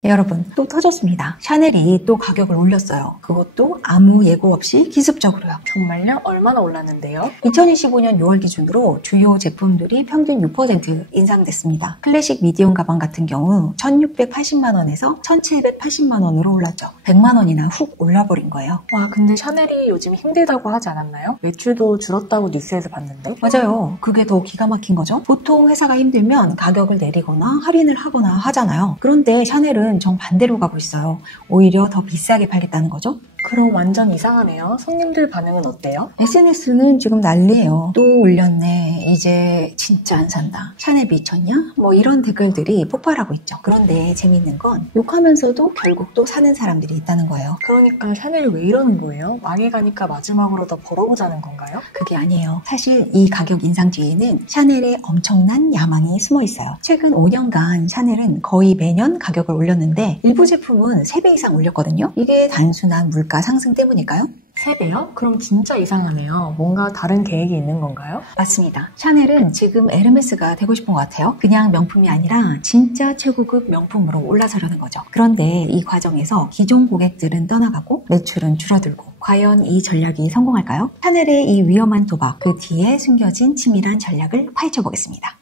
네, 여러분, 또 터졌습니다. 샤넬이 또 가격을 올렸어요. 그것도 아무 예고 없이 기습적으로요. 정말요? 얼마나 올랐는데요? 2025년 6월 기준으로 주요 제품들이 평균 6% 인상됐습니다. 클래식 미디엄 가방 같은 경우 1,680만원에서 1,780만원으로 올랐죠. 100만원이나 훅 올라버린 거예요. 와, 근데 샤넬이 요즘 힘들다고 하지 않았나요? 매출도 줄었다고 뉴스에서 봤는데. 맞아요. 그게 더 기가 막힌 거죠. 보통 회사가 힘들면 가격을 내리거나 할인을 하거나 하잖아요. 그런데 샤넬은 정반대로 가고 있어요. 오히려 더 비싸게 팔겠다는 거죠. 그럼 완전 이상하네요. 손님들 반응은 어때요? SNS는 지금 난리예요. 또 올렸네. 이제 진짜 안 산다. 샤넬 미쳤냐? 뭐 이런 댓글들이 폭발하고 있죠. 그런데 재밌는 건 욕하면서도 결국 또 사는 사람들이 있다는 거예요. 그러니까 샤넬이 왜 이러는 거예요? 망해가니까 마지막으로 더 벌어보자는 건가요? 그게 아니에요. 사실 이 가격 인상 뒤에는 샤넬의 엄청난 야망이 숨어 있어요. 최근 5년간 샤넬은 거의 매년 가격을 올렸는데 일부 제품은 3배 이상 올렸거든요. 이게 단순한 물가 상승 때문일까요? 3배요? 그럼 진짜 이상하네요. 뭔가 다른 계획이 있는 건가요? 맞습니다. 샤넬은 지금 에르메스가 되고 싶은 것 같아요. 그냥 명품이 아니라 진짜 최고급 명품으로 올라서려는 거죠. 그런데 이 과정에서 기존 고객들은 떠나가고 매출은 줄어들고 과연 이 전략이 성공할까요? 샤넬의 이 위험한 도박, 그 뒤에 숨겨진 치밀한 전략을 파헤쳐보겠습니다.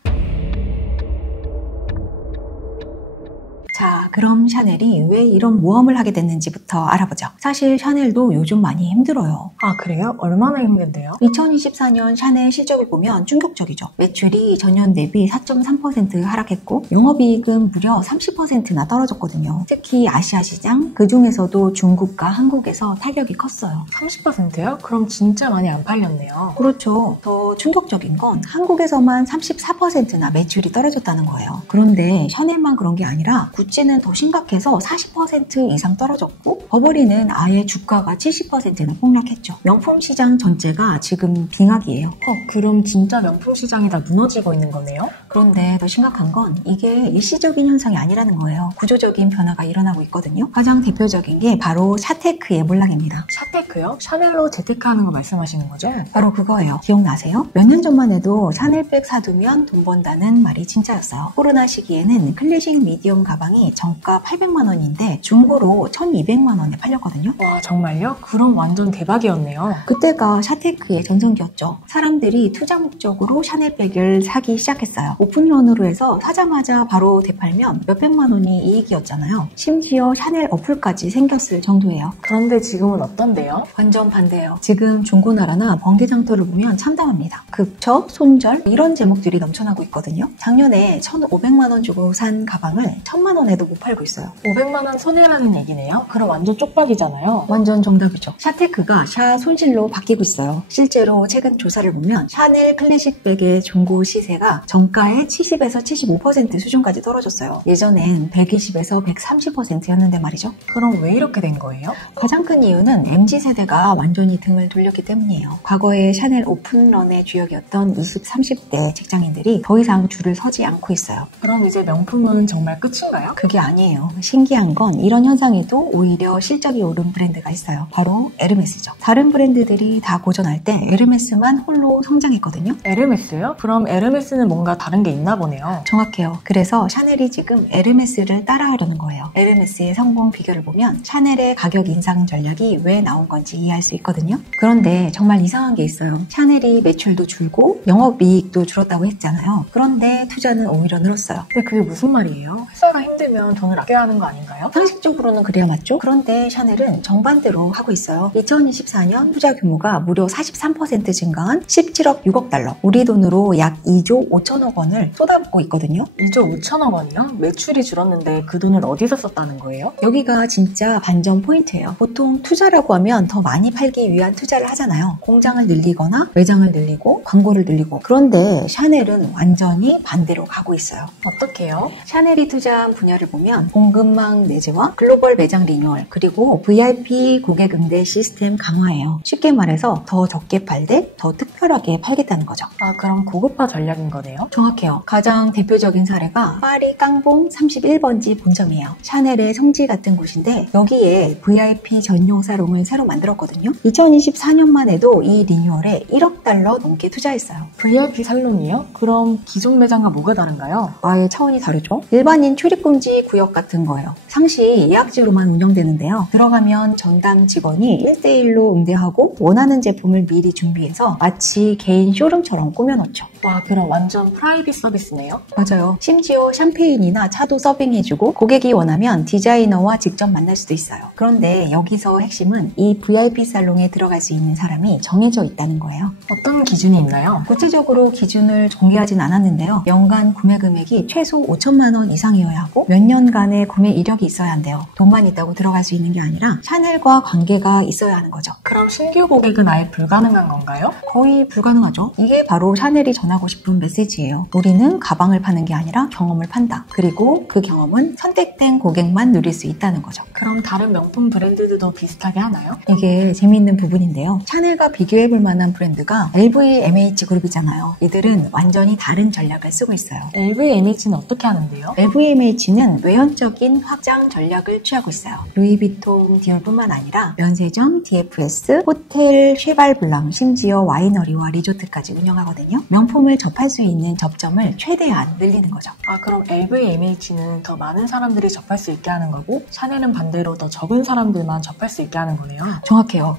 자, 그럼 샤넬이 왜 이런 모험을 하게 됐는지부터 알아보죠. 사실 샤넬도 요즘 많이 힘들어요. 아, 그래요? 얼마나 힘든데요? 2024년 샤넬 실적을 보면 충격적이죠. 매출이 전년 대비 4.3% 하락했고 영업이익은 무려 30%나 떨어졌거든요. 특히 아시아 시장, 그중에서도 중국과 한국에서 타격이 컸어요. 30%요? 그럼 진짜 많이 안 팔렸네요. 그렇죠. 더 충격적인 건 한국에서만 34%나 매출이 떨어졌다는 거예요. 그런데 샤넬만 그런 게 아니라 구찌는 더 심각해서 40% 이상 떨어졌고 버버리는 아예 주가가 70%나 폭락했죠. 명품 시장 전체가 지금 빙하기예요. 그럼 진짜 명품 시장이 다 무너지고 있는 거네요? 그런데 더 심각한 건 이게 일시적인 현상이 아니라는 거예요. 구조적인 변화가 일어나고 있거든요. 가장 대표적인 게 바로 샤테크의 몰락입니다. 샤테크요? 샤넬로 재테크하는 거 말씀하시는 거죠? 바로 그거예요. 기억나세요? 몇 년 전만 해도 샤넬백 사두면 돈 번다는 말이 진짜였어요. 코로나 시기에는 클래식 미디엄 가방이 정가 800만 원인데 중고로 1200만 원에 팔렸거든요. 와, 정말요? 그럼 완전 대박이었네요. 그때가 샤테크의 전성기였죠. 사람들이 투자 목적으로 샤넬백을 사기 시작했어요. 오픈런으로 해서 사자마자 바로 되팔면 몇백만 원이 이익이었잖아요. 심지어 샤넬 어플까지 생겼을 정도예요. 그런데 지금은 어떤데요? 완전 반대예요. 지금 중고나라나 번개장터를 보면 참담합니다. 급처, 손절 이런 제목들이 넘쳐나고 있거든요. 작년에 1,500만 원 주고 산 가방을 1,000만 원에도 못 팔고 있어요. 500만 원 손해라는 얘기네요? 그럼 완전 쪽박이잖아요. 완전 정답이죠. 샤테크가 샤 손실로 바뀌고 있어요. 실제로 최근 조사를 보면 샤넬 클래식백의 중고 시세가 정가의 70에서 75% 수준까지 떨어졌어요. 예전엔 120에서 130%였는데 말이죠. 그럼 왜 이렇게 된 거예요? 가장 큰 이유는 MZ세대가 완전히 등을 돌렸기 때문이에요. 과거에 샤넬 오픈런의 주역이었던 20, 30대 직장인들이 더 이상 줄을 서지 않고 있어요. 그럼 이제 명품은 정말 끝인가요? 그게 아니에요. 신기한 건 이런 현상에도 오히려 실적이 오른 브랜드가 있어요. 바로 에르메스죠. 다른 브랜드들이 다 고전할 때 에르메스만 홀로 성장했거든요. 에르메스요? 그럼 에르메스는 뭔가 다른 게 있나 보네요. 정확해요. 그래서 샤넬이 지금 에르메스를 따라하려는 거예요. 에르메스의 성공 비결을 보면 샤넬의 가격 인상 전략이 왜 나온 건지 이해할 수 있거든요. 그런데 정말 이상한 게 있어요. 샤넬이 매출도 줄고 영업이익도 줄었다고 했잖아요. 그런데 투자는 오히려 늘었어요. 근데 그게 무슨 말이에요? 회사가 힘들면 돈을 아껴야 하는 거 아닌가요? 상식적으로는 그래야 맞죠? 그런데 샤넬은 정반대로 하고 있어요. 2024년 투자 규모가 무려 43% 증가한 17억 6억 달러. 우리 돈으로 약 2조 5천억 원을 쏟아붓고 있거든요. 2조 5천억 원이요? 매출이 줄었는데 그 돈을 어디서 썼다는 거예요? 여기가 진짜 반전 포인트예요. 보통 투자라고 하면 더 많이 팔기 위한 투자를 하잖아요. 공장을 늘리거나 매장을 늘리고 광고를 늘리고. 그런데 샤넬은 완전히 반대로 가고 있어요. 어떻게요? 샤넬이 투자한 분야를 보면 공급망 내재화, 글로벌 매장 리뉴얼, 그리고 VIP 고객 응대 시스템 강화예요. 쉽게 말해서 더 적게 팔되 더 특별하게 팔겠다는 거죠. 아, 그럼 고급화 전략인 거네요? 정확해요. 가장 대표적인 사례가 파리 깡봉 31번지 본점이에요. 샤넬의 성지 같은 곳인데 여기에 VIP 전용 사롱을 새로 만들었거든요. 2024년만 해도 이 리뉴얼에 1억 달러 넘게 투자했어요. VIP 살롱이요? 그럼 기존 매장과 뭐가 다른가요? 아예 차원이 다르죠. 일반인 출입금 안전금지 구역 같은 거예요. 상시 예약제로만 운영되는데요. 들어가면 전담 직원이 1대1로 응대하고 원하는 제품을 미리 준비해서 마치 개인 쇼룸처럼 꾸며놓죠. 와, 그럼 완전 프라이빗 서비스네요? 맞아요. 심지어 샴페인이나 차도 서빙해주고 고객이 원하면 디자이너와 직접 만날 수도 있어요. 그런데 여기서 핵심은 이 VIP 살롱에 들어갈 수 있는 사람이 정해져 있다는 거예요. 어떤 기준이 있나요? 구체적으로 기준을 공개하진 않았는데요. 연간 구매 금액이 최소 5천만 원 이상이어야 하고 몇 년간의 구매 이력이 있어야 한대요. 돈만 있다고 들어갈 수 있는 게 아니라 샤넬과 관계가 있어야 하는 거죠. 그럼 신규 고객은 아예 불가능한 건가요? 거의 불가능하죠. 이게 바로 샤넬이 전하고 싶은 메시지예요. 우리는 가방을 파는 게 아니라 경험을 판다. 그리고 그 경험은 선택된 고객만 누릴 수 있다는 거죠. 그럼 다른 명품 브랜드들도 비슷하게 하나요? 이게 재미있는 부분인데요. 샤넬과 비교해볼 만한 브랜드가 LVMH 그룹이잖아요. 이들은 완전히 다른 전략을 쓰고 있어요. LVMH는 어떻게 하는데요? LVMH는 외연적인 확장 전략을 취하고 있어요. 루이비통, 디올뿐만 아니라 면세점, DFS, 호텔, 쉐발블랑, 심지어 와이너리와 리조트까지 운영하거든요. 명품을 접할 수 있는 접점을 최대한 늘리는 거죠. 아, 그럼 LVMH는 더 많은 사람들이 접할 수 있게 하는 거고 샤넬은 반대로 더 적은 사람들만 접할 수 있게 하는 거네요. 정확해요.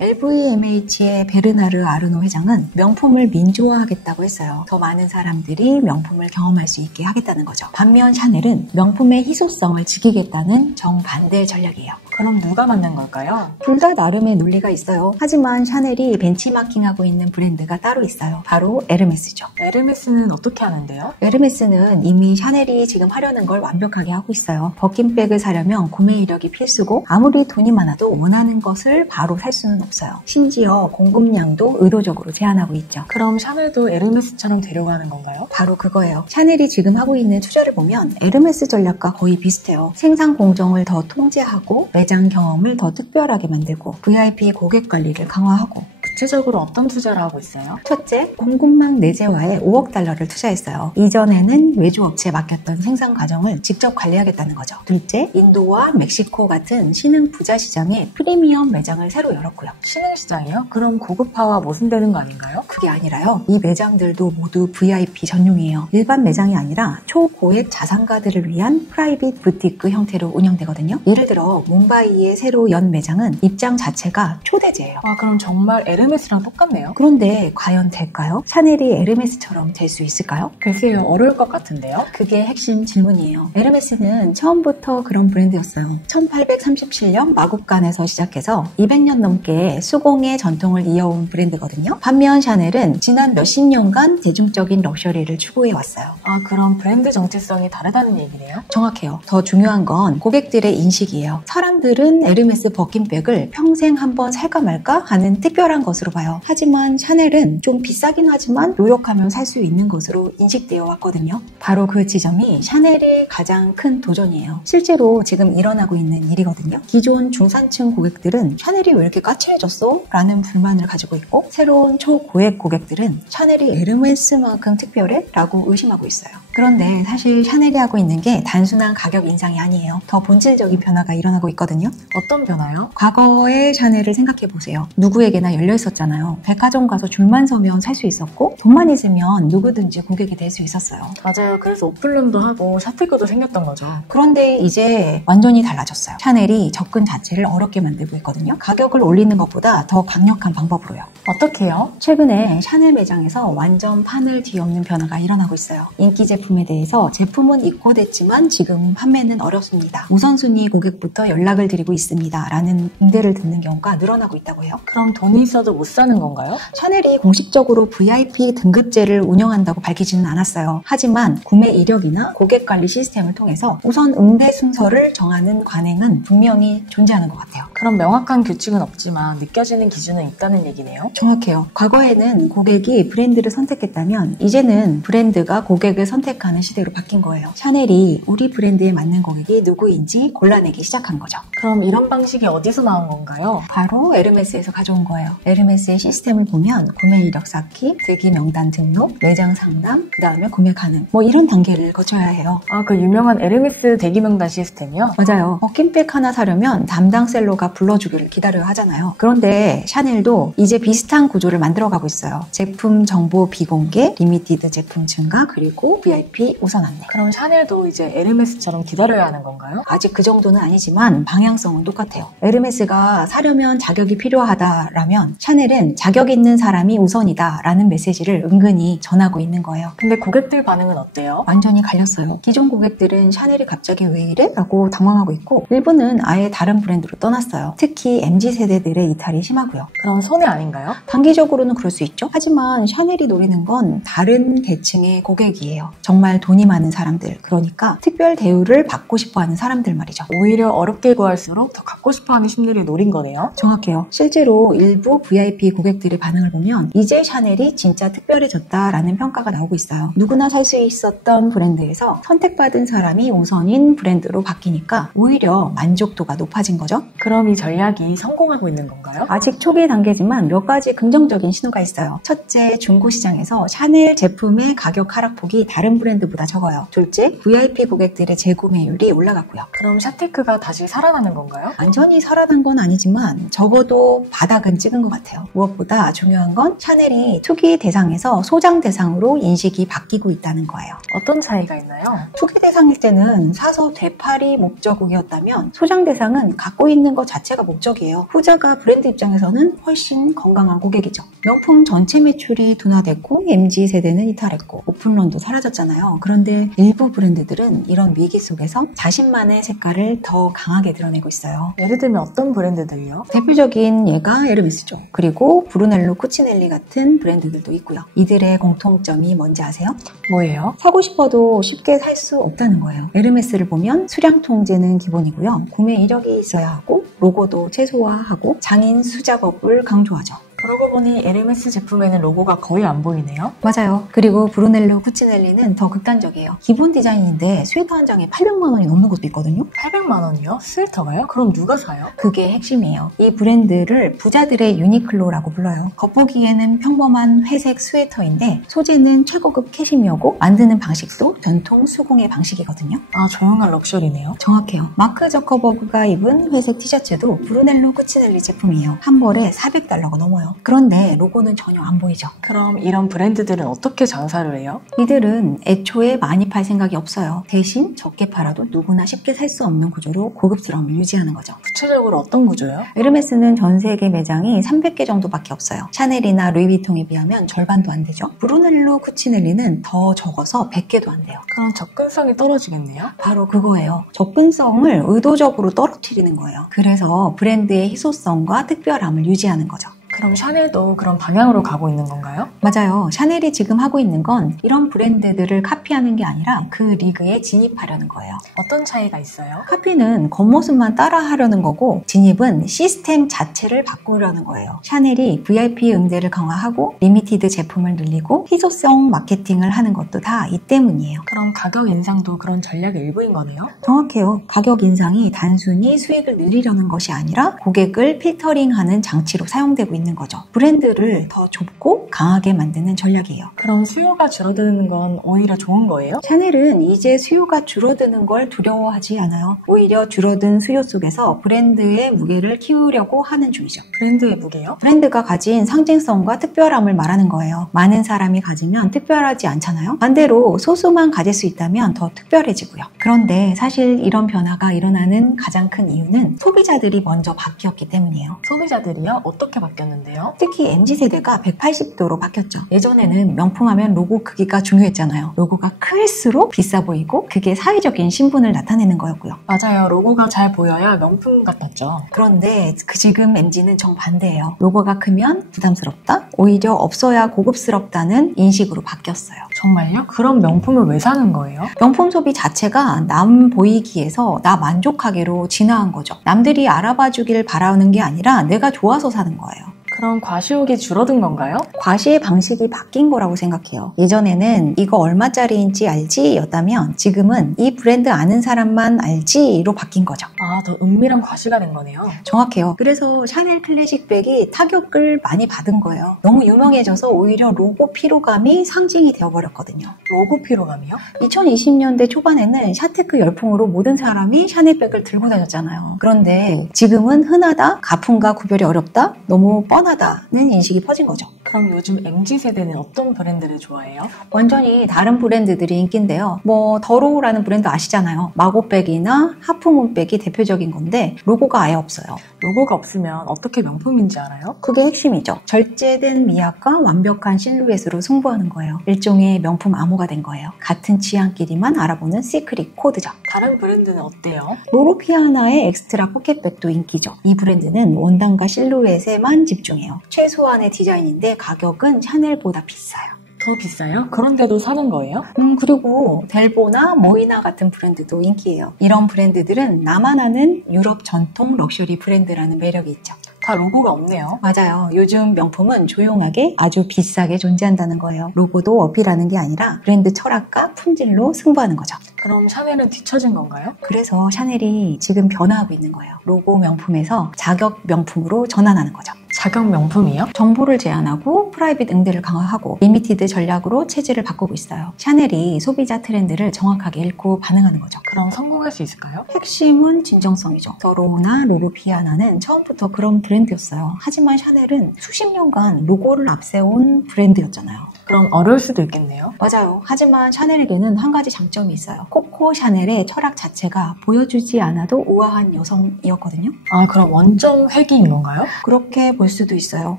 LVMH의 베르나르 아르노 회장은 명품을 민주화하겠다고 했어요. 더 많은 사람들이 명품을 경험할 수 있게 하겠다는 거죠. 반면 샤넬은 명품의 희소성을 지키겠다는 정반대 전략이에요. 그럼 누가 만든 걸까요? 둘 다 나름의 논리가 있어요. 하지만 샤넬이 벤치마킹하고 있는 브랜드가 따로 있어요. 바로 에르메스죠. 에르메스는 어떻게 하는데요? 에르메스는 이미 샤넬이 지금 하려는 걸 완벽하게 하고 있어요. 버킨백을 사려면 구매 이력이 필수고 아무리 돈이 많아도 원하는 것을 바로 살 수는 없어요. 심지어 공급량도 의도적으로 제한하고 있죠. 그럼 샤넬도 에르메스처럼 되려고 하는 건가요? 바로 그거예요. 샤넬이 지금 하고 있는 투자를 보면 에르메스 전략과 거의 비슷해요. 생산 공정을 더 통제하고 매장 경험을 더 특별하게 만들고 VIP 고객 관리를 강화하고 구체적으로 어떤 투자를 하고 있어요? 첫째, 공급망 내재화에 5억 달러를 투자했어요. 이전에는 외주업체에 맡겼던 생산 과정을 직접 관리하겠다는 거죠. 둘째, 인도와 멕시코 같은 신흥 부자 시장에 프리미엄 매장을 새로 열었고요. 신흥 시장이요? 그럼 고급화와 모순되는 거 아닌가요? 그게 아니라요. 이 매장들도 모두 VIP 전용이에요. 일반 매장이 아니라 초고액 자산가들을 위한 프라이빗 부티크 형태로 운영되거든요. 예를 들어 뭄바이의 새로 연 매장은 입장 자체가 초대제예요. 아, 그럼 정말 에르메스랑 똑같네요. 그런데 과연 될까요? 샤넬이 에르메스처럼 될 수 있을까요? 글쎄요, 어려울 것 같은데요? 그게 핵심 질문이에요. 에르메스는 처음부터 그런 브랜드였어요. 1837년 마국간에서 시작해서 200년 넘게 수공의 전통을 이어온 브랜드거든요. 반면 샤넬은 지난 몇십 년간 대중적인 럭셔리를 추구해왔어요. 아, 그럼 브랜드 정체성이 다르다는 얘기네요? 정확해요. 더 중요한 건 고객들의 인식이에요. 사람들은 에르메스 버킨백을 평생 한번 살까 말까 하는 특별한 것으로 봐요. 하지만 샤넬은 좀 비싸긴 하지만 노력하면 살 수 있는 것으로 인식되어 왔거든요. 바로 그 지점이 샤넬의 가장 큰 도전이에요. 실제로 지금 일어나고 있는 일이거든요. 기존 중산층 고객들은 샤넬이 왜 이렇게 까칠해졌어? 라는 불만을 가지고 있고 새로운 초고액 고객들은 샤넬이 에르메스만큼 특별해? 라고 의심하고 있어요. 그런데 사실 샤넬이 하고 있는 게 단순한 가격 인상이 아니에요. 더 본질적인 변화가 일어나고 있거든요. 어떤 변화요? 과거의 샤넬을 생각해보세요. 누구에게나 열려 있었잖아요. 백화점 가서 줄만 서면 살 수 있었고 돈만 있으면 누구든지 고객이 될 수 있었어요. 맞아요. 그래서 오픈룸도 하고 샤프구도 생겼던 거죠. 그런데 이제 완전히 달라졌어요. 샤넬이 접근 자체를 어렵게 만들고 있거든요. 가격을 올리는 것보다 더 강력한 방법으로요. 어떻게요? 최근에 샤넬 매장에서 완전 판을 뒤엎는 변화가 일어나고 있어요. 인기 제품에 대해서 제품은 입고됐지만 지금 판매는 어렵습니다. 우선순위 고객부터 연락을 드리고 있습니다. 라는 응대를 듣는 경우가 늘어나고 있다고 해요. 그럼 돈이 있어도 못 사는 건가요? 샤넬이 공식적으로 VIP 등급제를 운영한다고 밝히지는 않았어요. 하지만 구매 이력이나 고객 관리 시스템을 통해서 우선 응대 순서를 정하는 관행은 분명히 존재하는 것 같아요. 그럼 명확한 규칙은 없지만 느껴지는 기준은 있다는 얘기네요? 정확해요. 과거에는 고객이 브랜드를 선택했다면 이제는 브랜드가 고객을 선택하는 시대로 바뀐 거예요. 샤넬이 우리 브랜드에 맞는 고객이 누구인지 골라내기 시작한 거죠. 그럼 이런 방식이 어디서 나온 건가요? 바로 에르메스에서 가져온 거예요. 에르메스의 시스템을 보면 구매 이력 쌓기, 대기 명단 등록, 매장 상담, 그 다음에 구매 가능 뭐 이런 단계를 거쳐야 해요. 아, 그 유명한 에르메스 대기 명단 시스템이요? 맞아요. 낀백 하나 사려면 담당 셀러가 불러주기를 기다려야 하잖아요. 그런데 샤넬도 이제 비슷한 구조를 만들어가고 있어요. 제품 정보 비공개, 리미티드 제품 증가, 그리고 VIP 우선 안내. 그럼 샤넬도 이제 에르메스처럼 기다려야 하는 건가요? 아직 그 정도는 아니지만 방향성은 똑같아요. 에르메스가 사려면 자격이 필요하다라면 샤넬은 자격 있는 사람이 우선이다 라는 메시지를 은근히 전하고 있는 거예요. 근데 고객들 반응은 어때요? 완전히 갈렸어요. 기존 고객들은 샤넬이 갑자기 왜 이래? 라고 당황하고 있고 일부는 아예 다른 브랜드로 떠났어요. 특히 MZ세대들의 이탈이 심하고요. 그럼 손해 아닌가요? 단기적으로는 그럴 수 있죠. 하지만 샤넬이 노리는 건 다른 계층의 고객이에요. 정말 돈이 많은 사람들, 그러니까 특별 대우를 받고 싶어하는 사람들 말이죠. 오히려 어렵게 구할수록 더 갖고 싶어하는 심리를 노린 거네요. 정확해요. 실제로 일부 VIP 고객들의 반응을 보면 이제 샤넬이 진짜 특별해졌다라는 평가가 나오고 있어요. 누구나 살 수 있었던 브랜드에서 선택받은 사람이 우선인 브랜드로 바뀌니까 오히려 만족도가 높아진 거죠. 그럼 이 전략이 성공하고 있는 건가요? 아직 초기 단계지만 몇 가지 긍정적인 신호가 있어요. 첫째, 중고시장에서 샤넬 제품의 가격 하락폭이 다른 브랜드보다 적어요. 둘째, VIP 고객들의 재구매율이 올라갔고요. 그럼 샤테크가 다시 살아나는 건가요? 완전히 살아난 건 아니지만 적어도 바닥은 찍은 것 같아요. 무엇보다 중요한 건 샤넬이 투기 대상에서 소장 대상으로 인식이 바뀌고 있다는 거예요. 어떤 차이가 있나요? 투기 대상일 때는 사서 되팔이 목적이었다면 소장 대상은 갖고 있는 것 자체가 목적이에요. 후자가 브랜드 입장에서는 훨씬 건강한 고객이죠. 명품 전체 매출이 둔화됐고 MZ세대는 이탈했고 오픈런도 사라졌잖아요. 그런데 일부 브랜드들은 이런 위기 속에서 자신만의 색깔을 더 강하게 드러내고 있어요. 예를 들면 어떤 브랜드들이요? 대표적인 예가 에르메스죠. 그리고 브루넬로 쿠치넬리 같은 브랜드들도 있고요. 이들의 공통점이 뭔지 아세요? 뭐예요? 사고 싶어도 쉽게 살 수 없다는 거예요. 에르메스를 보면 수량 통제는 기본이고요. 구매 이력이 있어야 하고 로고도 최소화하고 장인 수작업을 강조하죠. 그러고 보니 에르메스 제품에는 로고가 거의 안 보이네요. 맞아요. 그리고 브루넬로 쿠치넬리는 더 극단적이에요. 기본 디자인인데 스웨터 한 장에 800만 원이 넘는 것도 있거든요. 800만 원이요? 스웨터가요? 그럼 누가 사요? 그게 핵심이에요. 이 브랜드를 부자들의 유니클로라고 불러요. 겉보기에는 평범한 회색 스웨터인데 소재는 최고급 캐시미어고 만드는 방식도 전통 수공예 방식이거든요. 아, 조용한 럭셔리네요. 정확해요. 마크 저커버그가 입은 회색 티셔츠도 브루넬로 쿠치넬리 제품이에요. 한 벌에 $400가 넘어요. 그런데 로고는 전혀 안 보이죠. 그럼 이런 브랜드들은 어떻게 장사를 해요? 이들은 애초에 많이 팔 생각이 없어요. 대신 적게 팔아도 누구나 쉽게 살 수 없는 구조로 고급스러움을 유지하는 거죠. 구체적으로 어떤 구조요? 에르메스는 전 세계 매장이 300개 정도밖에 없어요. 샤넬이나 루이비통에 비하면 절반도 안 되죠. 브루넬로 쿠치넬리는 더 적어서 100개도 안 돼요. 그럼 접근성이 떨어지겠네요? 바로 그거예요. 접근성을 의도적으로 떨어뜨리는 거예요. 그래서 브랜드의 희소성과 특별함을 유지하는 거죠. 그럼 샤넬도 그런 방향으로 가고 있는 건가요? 맞아요. 샤넬이 지금 하고 있는 건 이런 브랜드들을 카피하는 게 아니라 그 리그에 진입하려는 거예요. 어떤 차이가 있어요? 카피는 겉모습만 따라하려는 거고 진입은 시스템 자체를 바꾸려는 거예요. 샤넬이 VIP 응대를 강화하고 리미티드 제품을 늘리고 희소성 마케팅을 하는 것도 다 이 때문이에요. 그럼 가격 인상도 그런 전략의 일부인 거네요? 정확해요. 가격 인상이 단순히 수익을 늘리려는 것이 아니라 고객을 필터링하는 장치로 사용되고 있는 거죠. 브랜드를 더 좁고 강하게 만드는 전략이에요. 그럼 수요가 줄어드는 건 오히려 좋은 거예요? 샤넬은 이제 수요가 줄어드는 걸 두려워하지 않아요. 오히려 줄어든 수요 속에서 브랜드의 무게를 키우려고 하는 중이죠. 브랜드의 무게요? 브랜드가 가진 상징성과 특별함을 말하는 거예요. 많은 사람이 가지면 특별하지 않잖아요. 반대로 소수만 가질 수 있다면 더 특별해지고요. 그런데 사실 이런 변화가 일어나는 가장 큰 이유는 소비자들이 먼저 바뀌었기 때문이에요. 소비자들이요? 어떻게 바뀌었는데요? 특히 MZ세대가 180도로 바뀌었죠. 예전에는 명품하면 로고 크기가 중요했잖아요. 로고가 클수록 비싸 보이고 그게 사회적인 신분을 나타내는 거였고요. 맞아요. 로고가 잘 보여야 명품 같았죠. 그런데 지금 MZ는 정반대예요. 로고가 크면 부담스럽다? 오히려 없어야 고급스럽다는 인식으로 바뀌었어요. 정말요? 그럼 명품을 왜 사는 거예요? 명품 소비 자체가 남 보이기에서 나 만족하기로 진화한 거죠. 남들이 알아봐 주길 바라는 게 아니라 내가 좋아서 사는 거예요. 그럼 과시욕이 줄어든 건가요? 과시의 방식이 바뀐 거라고 생각해요. 예전에는 이거 얼마짜리인지 알지? 였다면 지금은 이 브랜드 아는 사람만 알지로 바뀐 거죠. 아, 더 은밀한 과시가 된 거네요. 정확해요. 그래서 샤넬 클래식백이 타격을 많이 받은 거예요. 너무 유명해져서 오히려 로고 피로감이 상징이 되어버렸거든요. 로고 피로감이요? 2020년대 초반에는 샤테크 열풍으로 모든 사람이 샤넬백을 들고 다녔잖아요. 그런데 지금은 흔하다, 가품과 구별이 어렵다, 너무 뻔하다는 인식이 퍼진 거죠. 그럼 요즘 MZ세대는 어떤 브랜드를 좋아해요? 완전히 다른 브랜드들이 인기인데요. 더로우라는 브랜드 아시잖아요. 마고백이나 하프문백이 대표적인 건데 로고가 아예 없어요. 로고가 없으면 어떻게 명품인지 알아요? 그게 핵심이죠. 절제된 미학과 완벽한 실루엣으로 승부하는 거예요. 일종의 명품 암호가 된 거예요. 같은 취향끼리만 알아보는 시크릿 코드죠. 다른 브랜드는 어때요? 로로피아나의 엑스트라 포켓백도 인기죠. 이 브랜드는 원단과 실루엣에만 집중해요. 최소한의 디자인인데 가격은 샤넬보다 비싸요. 더 비싸요? 그런데도 사는 거예요? 그리고 델보나 모이나 같은 브랜드도 인기예요. 이런 브랜드들은 나만 아는 유럽 전통 럭셔리 브랜드라는 매력이 있죠. 다 로고가 없네요. 맞아요. 요즘 명품은 조용하게 아주 비싸게 존재한다는 거예요. 로고도 어필하는 게 아니라 브랜드 철학과 품질로 승부하는 거죠. 그럼 샤넬은 뒤처진 건가요? 그래서 샤넬이 지금 변화하고 있는 거예요. 로고 명품에서 자격 명품으로 전환하는 거죠. 자격 명품이요? 정보를 제한하고 프라이빗 응대를 강화하고 리미티드 전략으로 체질을 바꾸고 있어요. 샤넬이 소비자 트렌드를 정확하게 읽고 반응하는 거죠. 그럼 성공할 수 있을까요? 핵심은 진정성이죠. 더로우나 로로피아나는 처음부터 그런 브랜드였어요. 하지만 샤넬은 수십 년간 로고를 앞세운 브랜드였잖아요. 그럼 어려울 수도 있겠네요. 맞아요. 하지만 샤넬에게는 한 가지 장점이 있어요. 코코 샤넬의 철학 자체가 보여주지 않아도 우아한 여성이었거든요. 아, 그럼 원점 회귀인 건가요? 그렇게 볼 수도 있어요.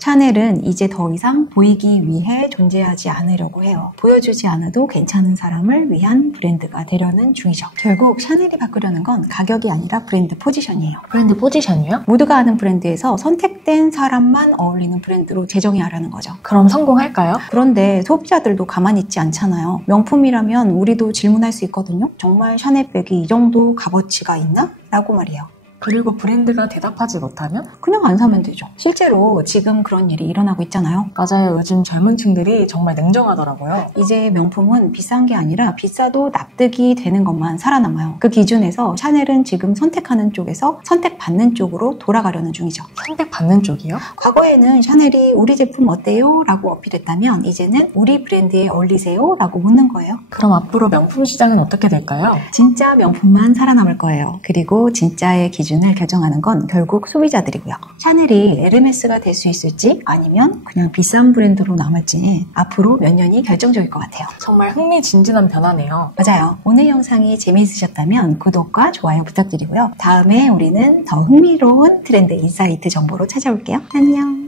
샤넬은 이제 더 이상 보이기 위해 존재하지 않으려고 해요. 보여주지 않아도 괜찮은 사람을 위한 브랜드가 되려는 중이죠. 결국 샤넬이 바꾸려는 건 가격이 아니라 브랜드 포지션이에요. 브랜드 포지션이요? 모두가 아는 브랜드에서 선택된 사람만 어울리는 브랜드로 재정의하려는 거죠. 그럼 성공할까요? 그런데 소비자들도 가만히 있지 않잖아요. 명품이라면 우리도 질문할 수 있거든요. 정말 샤넬백이 이 정도 값어치가 있나? 라고 말이에요. 그리고 브랜드가 대답하지 못하면? 그냥 안 사면 되죠. 실제로 지금 그런 일이 일어나고 있잖아요. 맞아요. 요즘 젊은 층들이 정말 냉정하더라고요. 이제 명품은 비싼 게 아니라 비싸도 납득이 되는 것만 살아남아요. 그 기준에서 샤넬은 지금 선택하는 쪽에서 선택받는 쪽으로 돌아가려는 중이죠. 선택받는 쪽이요? 과거에는 샤넬이 우리 제품 어때요? 라고 어필했다면 이제는 우리 브랜드에 어울리세요? 라고 묻는 거예요. 그럼 앞으로 명품 시장은 어떻게 될까요? 진짜 명품만 살아남을 거예요. 그리고 진짜의 기준을 결정하는 건 결국 소비자들이고요. 샤넬이 에르메스가 될 수 있을지 아니면 그냥 비싼 브랜드로 남을지 앞으로 몇 년이 결정적일 것 같아요. 정말 흥미진진한 변화네요. 맞아요. 오늘 영상이 재미있으셨다면 구독과 좋아요 부탁드리고요. 다음에 우리는 더 흥미로운 트렌드 인사이트 정보로 찾아올게요. 안녕.